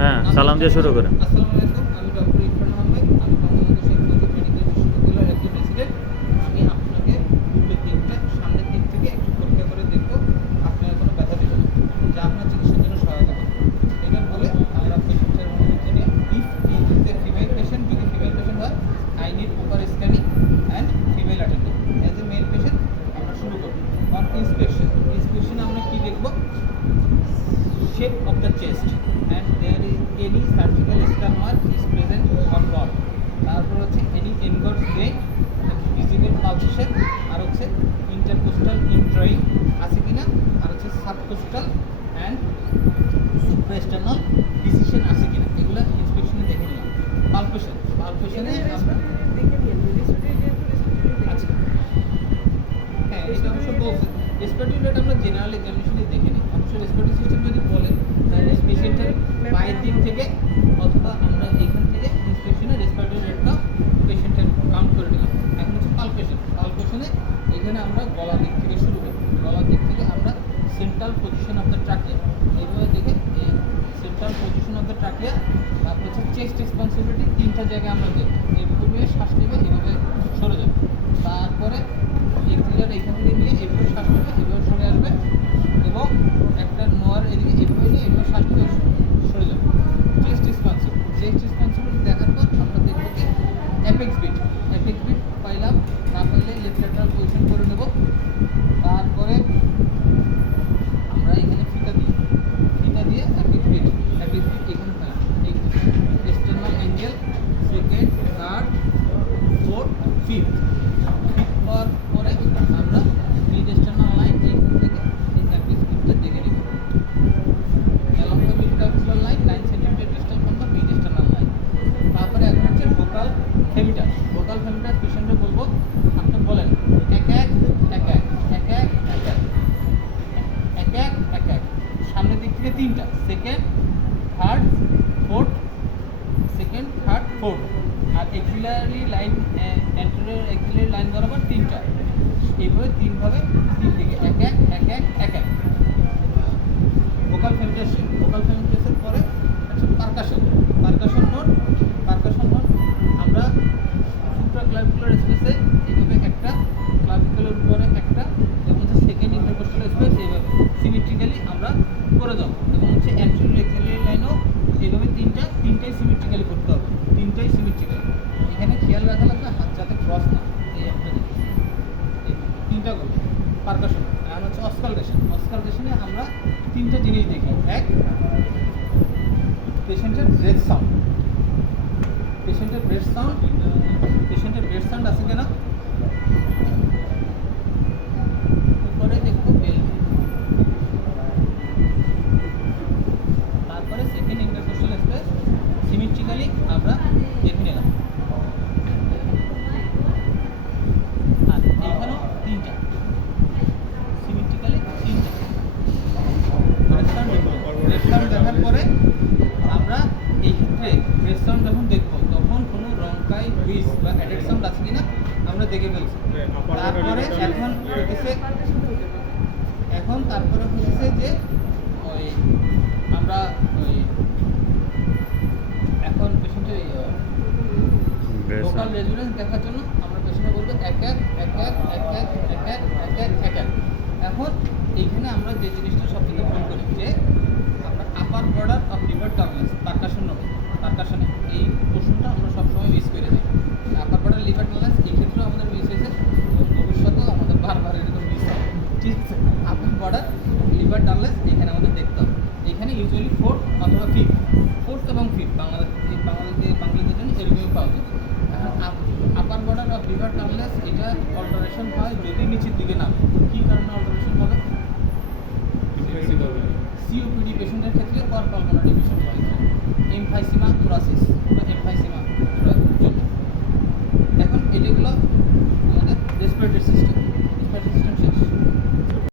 হ্যাঁ, সালাম দিয়ে শুরু করেন। আসসালামু আলাইকুম, আমি ডক্টর ইরফান আহমেদ। আমি বাংলাদেশের মেডিকেল বিশ্ববিদ্যালয়ের একজন রেসিডেন্ট। আমি আপনাকে দুটো দিকটা সামনের দিক থেকে একটু পরীক্ষা করে দেখবো আপনার কোনো ব্যথা দেবে না, যা আপনার চিকিৎসার জন্য সহায়তা করবে। এটা বলে আমরা পেশেন্টের অনুমতি নিয়ে if is a female patient, যদি ফিমেল পেশেন্ট হয় I need proper scanning and female attendant. As a male patient আমরা শুরু করব। অন ইন্সপেকশনে আমরা কী দেখবো? Shape of the chest and there is any surgical scar mark is present or not. তারপর হচ্ছে any engorged vein, visible pulsation, আর হচ্ছে intercostal introit আছে কিনা, আর হচ্ছে subcostal and supraesternal decision আছে কিনা, এগুলো ইন্সপেকশনে দেখে নিলাম। পালপেশনে আমরা আচ্ছা হ্যাঁ, এটা অবশ্য বলছে রেসপিরেটরি রেট আমরা জেনারেল এক্সামিনেশনে দেখে নিই। অবশ্য রেসপিরেটরি সিস্টেম যদি বলে তাহলে পেশেন্টের পায়ের দিক থেকে অথবা আমরা এখান থেকে ইন্সপেকশনে রেসপিরেটরি রেটটা পেশেন্টের কাউন্ট করে নিলাম। এখন হচ্ছে পালপেশনে এখানে আমরা গলার দিক থেকে শুরু করি। গলার দিক থেকে আমরা central position of the trachea এইভাবে দেখে এই central position of the trachea, তারপর হচ্ছে চেস্ট রেসপন্সিবিলিটি, তিনটা জায়গায় আমরা দেখব। এইভাবে শ্বাস নেবে, এইভাবে সরে যাবে। তারপরে এক্সিলার এখান থেকে নিয়ে এভাবে শ্বাস নেবে, এভাবে সরে আসবে এবং একটা নোয়ার এদিকে এভাবে নিয়ে এভাবে শ্বাস নেবে, সরে যাবে। চেস্ট রেসপন্সিবিলিটি দেখার পর আমরা দেখব কি অ্যাপেক্স বিট পাইলাম, না পাইলে লেফট ল্যাটারাল পজিশন করে নেব। তারপরে আমরা এখানে ফিতা দিয়ে অ্যাপেক্স বিট এখানে পাই external angle second, third, fourth, fifth পাওয়ার পরে আমরা মিড এক্সটার্নাল লাইন এইখান থেকে এই অ্যাপেক্স বিটটা দেখে নেব। Along the mid clavicular line 9 centimetre distal from the mid external line. তারপরে এখন হচ্ছে ভোকাল ফেমিটাস পেশেন্টকে বলবো আপনি বলেন এক এক সামনের দিক থেকে তিনটা, সেকেন্ড থার্ড ফোর্থ, আর axillary line anterior axillary line বরাবর তিনটা, এইভাবে তিনভাবে তিন দিকে এক এক। ভোকাল ফেমিটাসের পরে হচ্ছে পারকাশন নোট আমরা সুপ্রা ক্লাভিকুলার স্পেসে এইভাবে একটা, ক্লাভিকুলার উপরে একটা, এবং হচ্ছে সেকেন্ড ইন্টারকোস্টাল স্পেস এইভাবে সিমেট্রিক্যালি আমরা করে দেবো। এবং হচ্ছে অ্যান্টেরিয়র এক্সিলারি লাইনও এইভাবে তিনটাই সিমেট্রিক্যালি করতে হবে, তিনটাই সিমেট্রিক্যালি। এখানে খেয়াল রাখা লাগবে হাত যাতে ক্রস না, এই একটা জিনিস, এই তিনটা করবো পারকাশন। আর হচ্ছে অস্কালটেশনে আমরা তিনটা জিনিস দেখি। এক, পেশেন্টের ব্রেথ সাউন্ড আছে কিনা, উপরে দেখবো বেল। তারপরে সেকেন্ড ইন্টারকোস্টাল স্পেস সিমেট্রিক্যালি আমরা দেখে নিলাম। আর এইখানেও তিনটা সিমেট্রিক্যালি তিনটা। ব্রেথ সাউন্ড দেখার পরে আমরা এই ক্ষেত্রে ব্রেথ সাউন্ড যখন দেখবো তখন কোনো রংকাই হুইস বা অ্যাডেড সাউন্ড আছে কিনা আমরা দেখে ফেলছি। তারপরে তারপরে হচ্ছে যে ওই আমরা ওই এখন পেশেন্টের ভোকাল রেজুলেন্স দেখার জন্য আমরা পেশেন্টে বলবো এক এক। এখন এইখানে আমরা যে জিনিসটা সবথেকে ভুল করি যে আমরা upper border of liver terminus পারকাশনে এই প্রশ্নটা আমরা সবসময় মিস করে দিই। আপার বর্ডার লিভার টার্মিনাস এই ক্ষেত্রেও আমাদের মিস হয়েছে এবং ভবিষ্যতেও আমাদের বারবার এরকম মিস হয়। ঠিক আছে, আপার বর্ডার লিভার টার্মিনাস এখানে আমাদের দেখতে হবে। এখানে ইউজুয়ালি ফোর্থ অথবা ফিফথ বাংলাদেশের জন্য এরকমই পাওয়া যায়। আপার বর্ডার অফ লিভার টার্মিনাস এটা অল্টারেশন হয় যদি নিচের দিকে নামে। কী কারণে অল্টারেশন হবে? সিওপিডি পেশেন্টের ক্ষেত্রে পর পালমোনারি ডিভিশন হয়, এমফাইসিমা থোরাসিস বা এমফাইসিমা জন্য। এখন এটাগুলো আমাদের রেসপিরেটরি সিস্টেম শেষ।